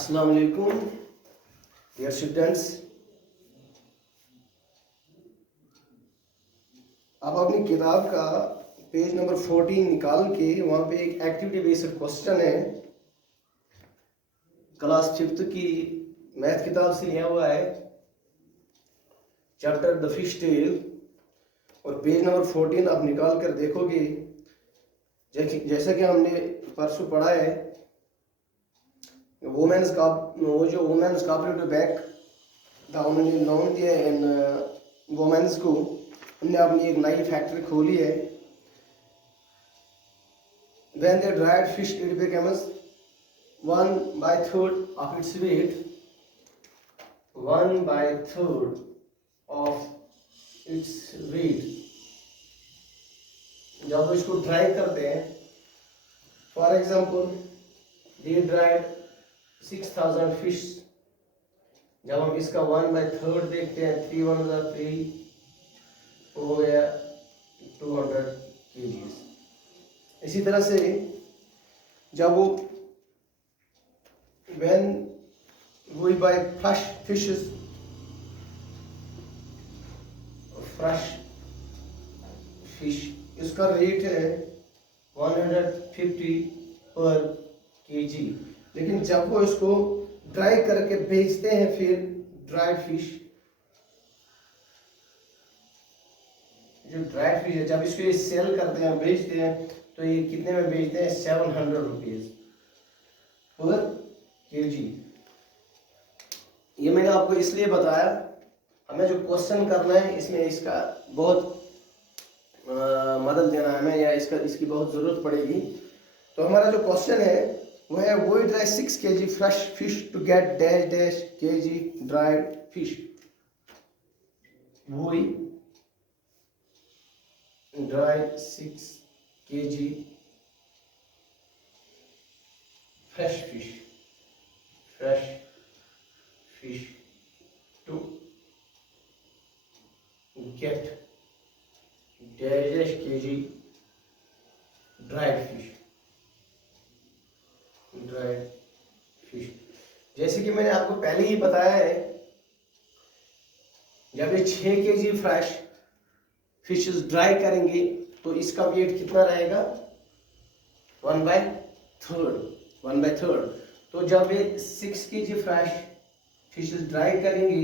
अस्सलाम वालेकुम dear students. आप अपनी किताब का पेज नंबर 14 निकाल के वहाँ पे एक एक्टिविटी बेस्ड क्वेश्चन है, क्लास 5th की मैथ किताब से लिया हुआ है, चैप्टर द फिश टेल, और पेज नंबर 14 आप निकाल कर देखोगे। जैसा कि हमने परसों पढ़ा है, वुमेन्स का वो जो वुमेन्स कोऑपरेटिव बैंक था, उन्होंने लोन दिया है इन वुमेन्स को। उन्होंने अपनी एक नई फैक्ट्री खोली है। When they dried fish, it becomes 1/3 of its weight. 1/3 of its weight. जब इसको ड्राई करते हैं, for example they dried 6,000 fish। जब हम इसका 1/3 देखते हैं, 3 1 3 हो गया 200 kgs। इसी तरह से जब वो when we buy fresh fishes, fresh fish, इसका रेट है 150 पर kg। लेकिन जब वो इसको ड्राई करके बेचते हैं, फिर ड्राइड फिश, जो ड्राइड फिश है, जब इसको ये सेल करते हैं, बेचते हैं, तो ये कितने में बेचते हैं? 700 रुपीज पर kg। ये मैंने आपको इसलिए बताया, हमें जो क्वेश्चन करना है इसमें इसका बहुत मदद देना है हमें, या इसकी बहुत जरूरत पड़ेगी। तो हमारा जो क्वेश्चन है वो है, we dry 6 kg fresh fish to get dash dash kg dried fish। We dry 6 kg fresh fish to get dash dash kg dried fish। जैसे कि मैंने आपको पहले ही बताया है, जब ये 6 kg फ्रेश फिशेस ड्राई करेंगे तो इसका वेट कितना रहेगा? 1/3। तो जब ये 6 kg फ्रेश फिशेस ड्राई करेंगे,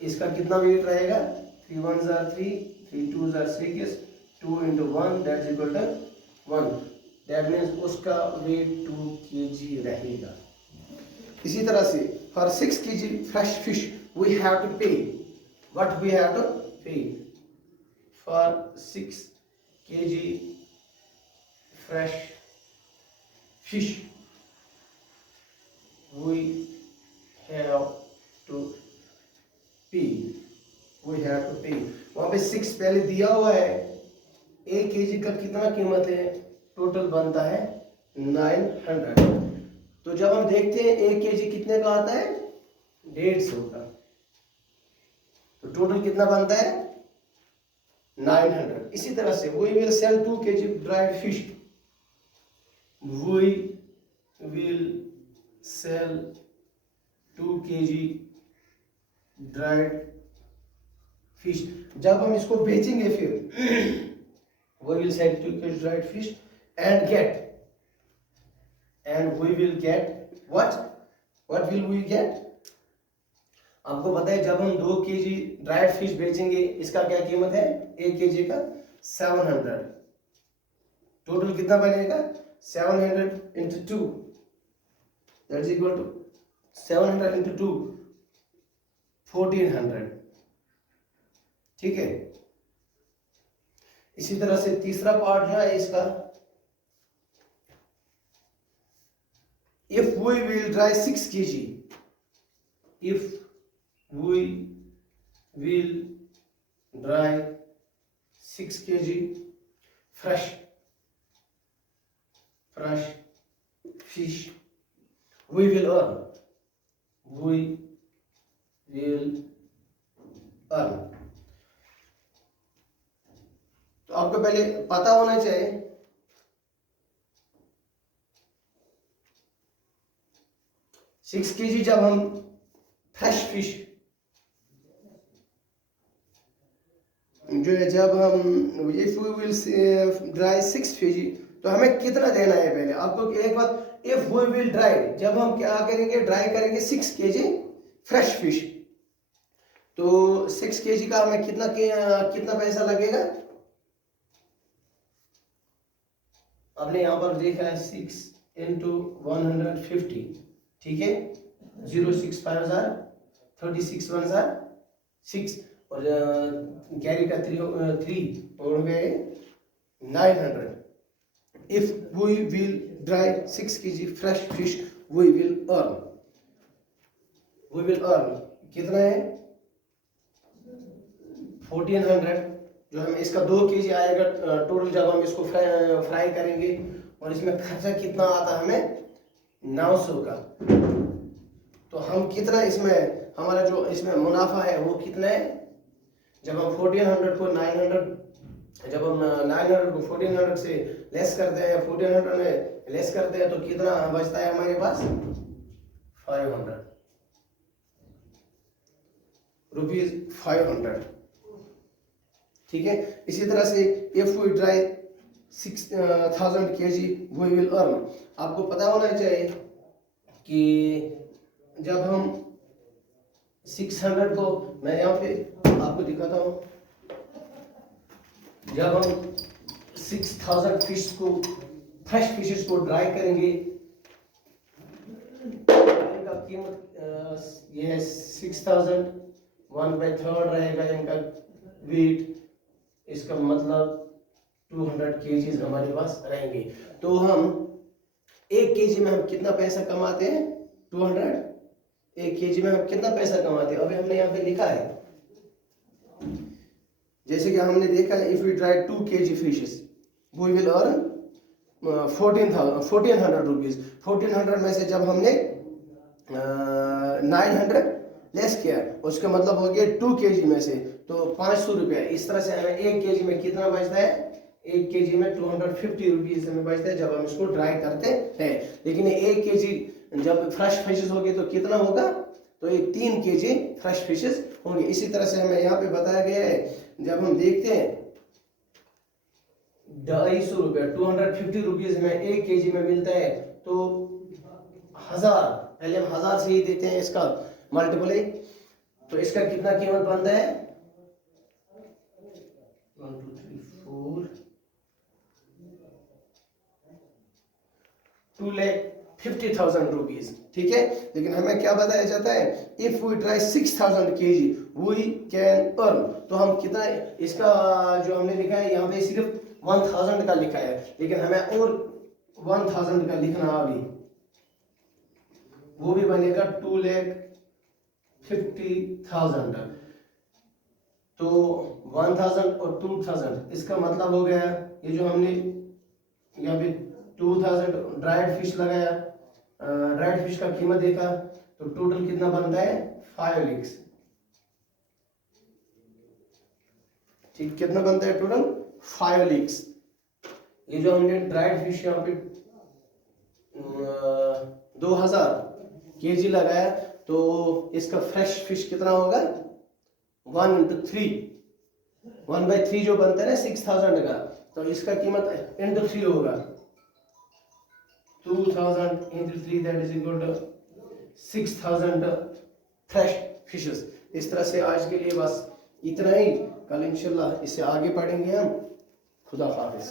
इसका कितना वेट रहेगा? 3 1 3 3 2 6, 2 × 1 that's equal to 1। That means उसका वेट 2 kg रहेगा। इसी तरह से for 6 kg fresh fish we have to pay, what we have to pay? For 6 kg fresh fish we have to pay, वहां पे 6 पहले दिया हुआ है। 1 kg का कितना कीमत है? टोटल बनता है 900। तो जब हम देखते हैं 1 kg कितने का आता है? 150 का। तो टोटल कितना बनता है? 900। इसी तरह से we will sell 2 kg dried fish, we will sell 2 kg dried fish। जब हम इसको बेचेंगे, फिर we will sell 2 kg dried fish and we will get what will we get? आपको पता है, जब हम 2 kg ड्राइड फिश बेचेंगे, इसका क्या कीमत है? 1 kg का 700। टोटल कितना बनेगा? 700 × 2 दैट इज इक्वल टू 700 × 2 1400। ठीक है। इसी तरह से तीसरा पार्ट जो है इसका, if we will dry 6 kg, if we will dry 6 kg fresh fish, we will earn तो आपको पहले पता होना चाहिए 6 kg जब हम फ्रेश फिश जो है, जब हम if we will dry 6 kg, तो हमें कितना देना है पहले आपको एक बात। इफ वी विल ड्राई, जब हम क्या करेंगे, ड्राई करेंगे 6 kg फ्रेश फिश, तो 6 kg का हमें कितना पैसा लगेगा। आपने यहाँ पर देखा है 6 into 150, ठीक है। 0 6 5 जार 36 1 जार 6 और कैरी का 3 और गए 900। If we will dry 6 kg fresh fish we will earn कितना है 1400। जो हम इसका 2 kg आएगा टोटल, जब हम इसको फ्राई करेंगे, और इसमें खर्चा कितना आता है हमें 900 का। तो हम कितना इसमें हमारा जो इसमें मुनाफा है वो कितना है, जब हम 1400 को 900, जब हम 900 को 1400 से लेस करते हैं, 1400 में लेस करते हैं, तो कितना बचता है हमारे पास 500 रुपीज 500, ठीक है। इसी तरह से if we dry 6000 kg we will earn. आपको पता होना चाहिए कि जब हम 600 को, मैं यहाँ पे आपको दिखाता हूँ, जब हम 6000 फिश को फ्रेश फिशेस को ड्राई करेंगे, इनका कीमत ये है 6000, 1/3 रहेगा इनका वेट, इसका मतलब 200 kg हमारे पास रहेंगे। तो हम 1 kg में हम कितना पैसा कमाते हैं 200। 1 kg में हम कितना पैसा कमाते हैं, अभी हमने यहाँ पे लिखा है, जैसे कि हमने देखा है if we dry 2 kg fishes we will earn 1400 rupees. 1400 में से जब हमने 900 लेस किया, उसका मतलब हो गया 2 kg में से तो 500 रुपया। इस तरह से हमें 1 kg में कितना बचता है, 1 kg में 250 रुपीज हमें बचता है जब हम इसको ड्राई करते हैं। लेकिन 1 kg जब फ्रेश फिशेस होगी तो कितना होगा, तो ये 3 kg फ्रेश फिशेस होंगे। इसी तरह से हमें यहाँ पे बताया गया है, जब हम देखते हैं 250 रुपया 250 रुपीज में 1 kg में मिलता है, तो 1000, पहले हम 1000 से ही देते हैं इसका मल्टीप्लाई, तो इसका कितना कीमत बनता है 1 2 3 4 2,50,000 रुपीज, ठीक है। लेकिन हमें क्या बताया जाता है, if we try 6000 kg we can earn. तो हम कितना, इसका जो हमने लिखा है यहाँ पे सिर्फ 1000 का लिखा है, लेकिन हमें और 1000 का लिखना अभी, वो भी बनेगा 2,50,000। तो 1000 और 2000, इसका मतलब हो गया, ये जो हमने यहाँ पे 2000 ड्राइड फिश लगाया, ड्राइड फिश का कीमत देखा, तो टोटल कितना बनता है 5 lakhs, ठीक, कितना बनता है टोटल 5 lakhs। ये जो हमने ड्राइड फिश यहाँ पे 2000 kg लगाया, तो इसका फ्रेश फिश कितना होगा 1 into 3, 1/3 जो बनता है ना 6000 का, तो इसका कीमत into 3 होगा 2000 into 3, that is equal to 6000 fresh fishes. इस तरह से आज के लिए बस इतना ही, कल इंशाल्लाह इससे आगे पढ़ेंगे हम। खुदा हाफिज।